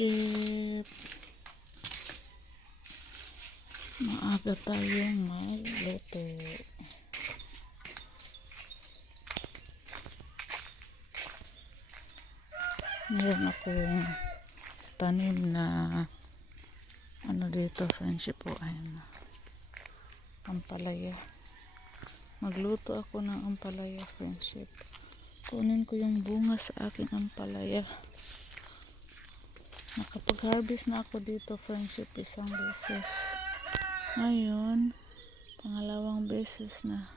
friendship. Maaga tayong magluto. Meron akong tanim na ano dito friendship po. Ayun, ampalaya. Magluto ako ng ampalaya friendship. Kunin ko yung bunga sa aking ampalaya. Nakapag-harvest na ako dito friendship isang beses. Ngayon, pangalawang beses na.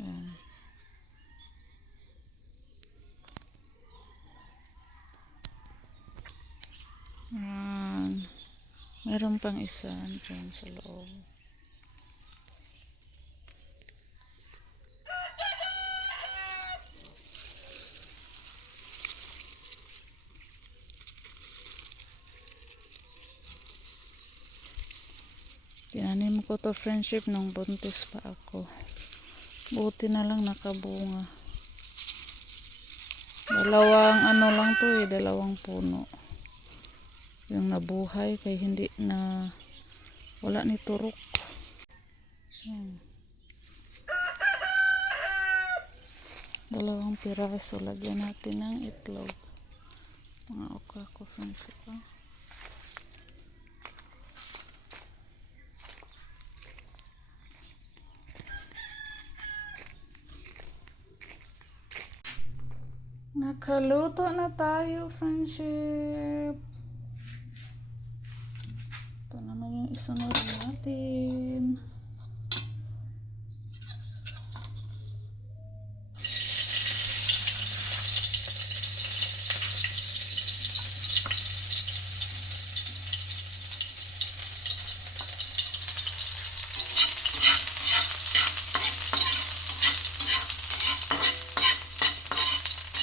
Ayan. Ayan. Meron pang isa dyan sa loob. Tinanim ko to friendship nung buntis pa ako. Buti na lang nakabunga. Dalawang ano lang to dalawang puno. Yung nabuhay kay hindi na wala ni turok. Dalawang piraso. Lagyan natin ng itlog. Mga okra ko friendship. Nakaluto na tayo friendship. Ito naman yung isunod natin.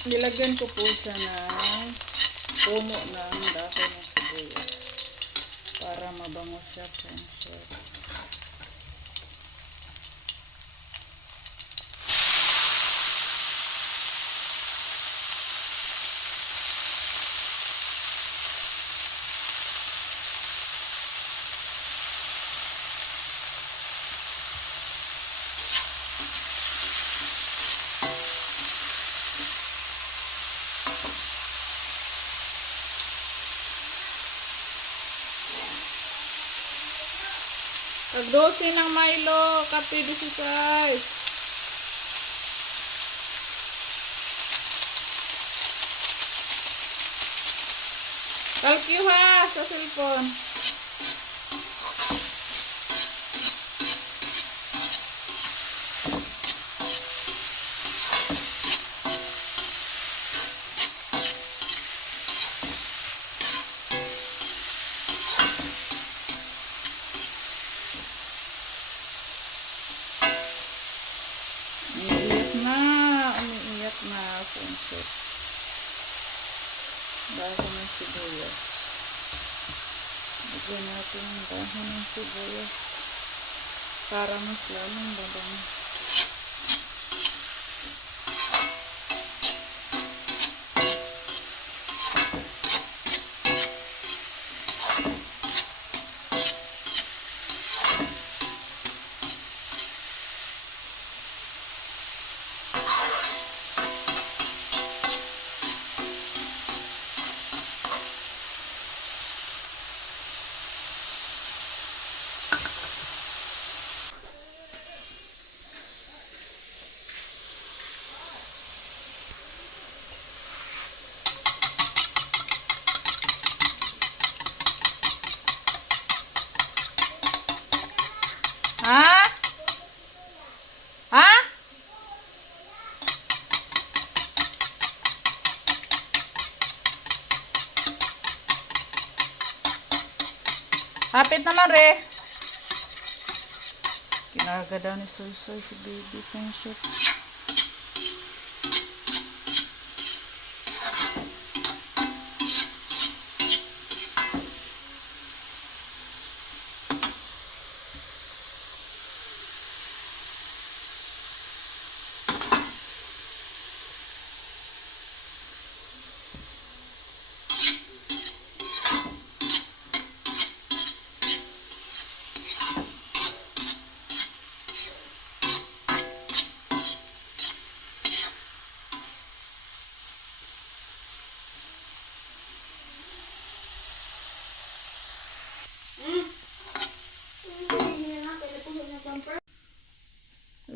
Nilagyan ko po siya ng puno ng dahon ng sibuyas para mabango siya friendship. Tag-12 ng Milo, kape 16. Kalkyo ha sa cellphone. Umiiyak na friendship. Dahon ng sibuyas. Lagyan natin ang dahon ng sibuyas para mas lamang babango. Ha? Ha? Hapit naman re. Kinarga daw ni Soy si baby friendship.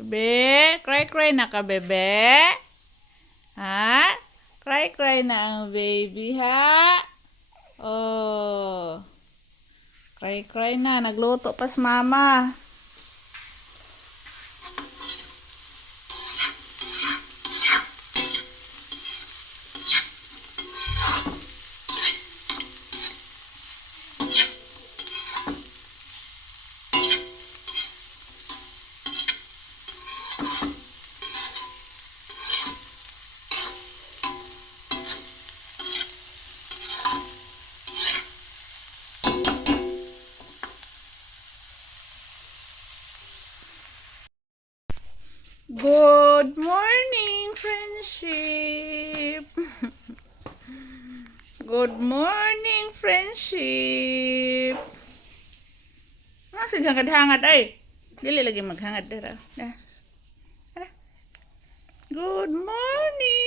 Bebe, cry na ka, bebe? Ha? Cry na ang baby, ha? Oh. Cry na. Nagluto pas mama. Good morning, friendship. Good morning, friendship. Sige hangad-hangad ay. Dili lagi maghangad dira. Dah. Good morning.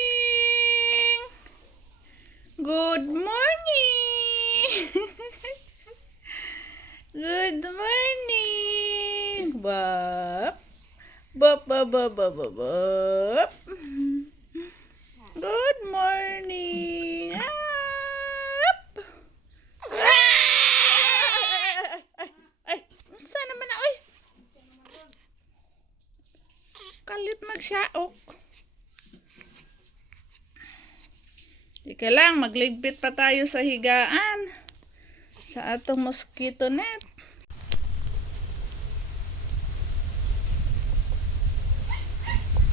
Good morning. Good morning. Bop. Bop, bop, bop, bop, bop, bop. Good morning. Up. Ay, saan naman na, oy? Kalit magsyaok. Ika lang, magligpit pa tayo sa higaan. Sa atong mosquito net.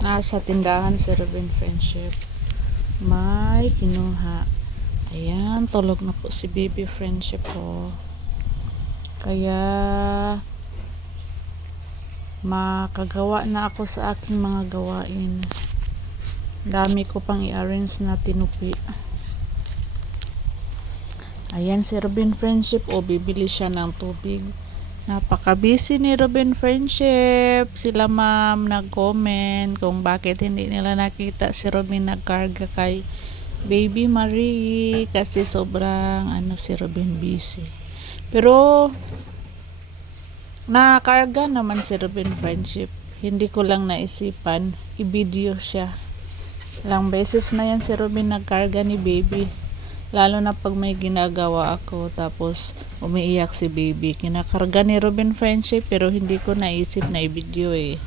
Nasa tindahan si Robin Friendship. May kinuha. Ayan, tulog na po si baby Friendship po. Kaya makagawa na ako sa aking mga gawain. Dami ko pang i-arrange na tinupi. Ayan si Robin Friendship. O, bibili siya ng tubig. Napaka-busy ni Robin Friendship. Sila ma'am nag-comment kung bakit hindi nila nakita si Robin nagkarga kay Baby Marie kasi sobrang si Robin busy. Pero nakarga naman si Robin Friendship. Hindi ko lang naisipan i-video siya. Ilang beses na yan si Robin nagkarga ni Baby. Lalo na pag may ginagawa ako tapos umiiyak si baby. Kinakarga ni Robin Friendship pero hindi ko naisip na i-video eh.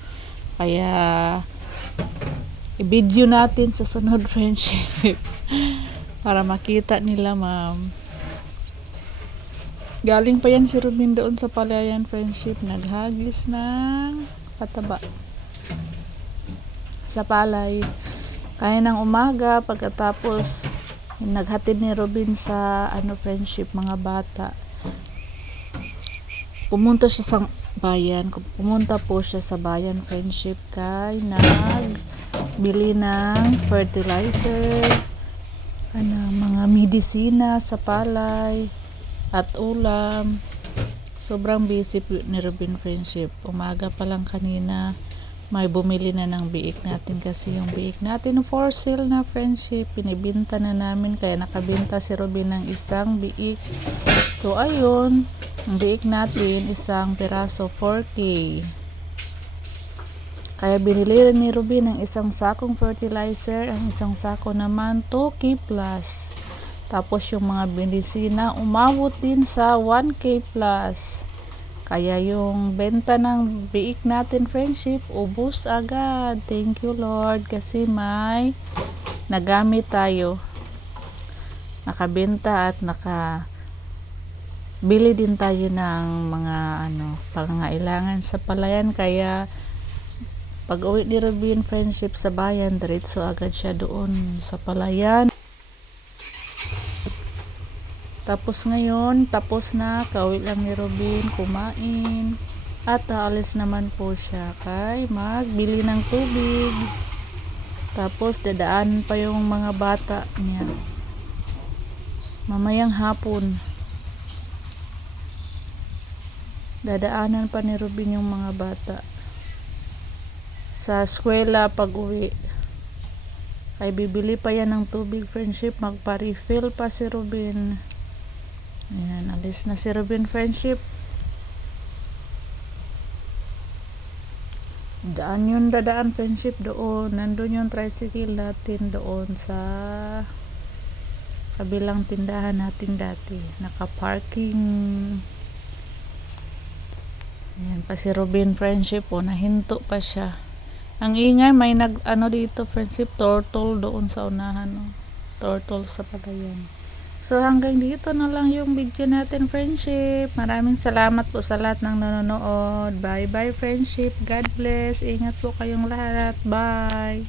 Kaya i-video natin sa sunod Friendship. Para makita nila ma'am. Galing pa yan si Robin doon sa palayan Friendship. Naghagis ng pataba sa palay. Kaya ng umaga pagkatapos naghatid ni Robin sa Friendship mga bata. Pumunta po siya sa bayan Friendship kay nagbili ng fertilizer, mga medisina sa palay at ulam. Sobrang busy ni Robin Friendship. Umaga pa lang kanina may bumili na ng biik natin kasi yung biik natin for sale na Friendship. Pinibinta na namin kaya nakabinta si Robin ng isang biik. So ayun, ang biik natin isang piraso 4K. Kaya binili ni Robin ng isang sakong fertilizer, ang isang sako naman 2K plus. Tapos yung mga medisina umabot din sa 1K plus. Kaya yung benta ng biik natin Friendship, ubos agad. Thank you Lord kasi may nagamit tayo. Nakabenta at nakabili din tayo ng mga pangangailangan sa palayan. Kaya pag uwi ni Robin Friendship sa bayan, diretso agad siya doon sa palayan. Tapos ngayon, tapos na, kauwi lang ni Robin, kumain, at aalis naman po siya kay magbili ng tubig. Tapos dadaan pa yung mga bata niya. Mamayang hapon, dadaanan pa ni Robin yung mga bata sa eskwela pag uwi. Kay bibili pa yan ng tubig Friendship, magpa-refill pa si Robin. Ayan, alis na si Robin Friendship. Daan yun, dadaan friendship doon. Nandun yung tricycle natin doon sa kabilang tindahan natin dati. Naka-parking. Ayan pa si Robin friendship. O, nahinto pa siya. Ang ingay, may ano dito friendship, turtle doon sa unahan. O. Turtle sa palayan. So hanggang dito na lang yung video natin friendship. Maraming salamat po sa lahat ng nanonood. Bye bye friendship. God bless. Ingat po kayong lahat. Bye.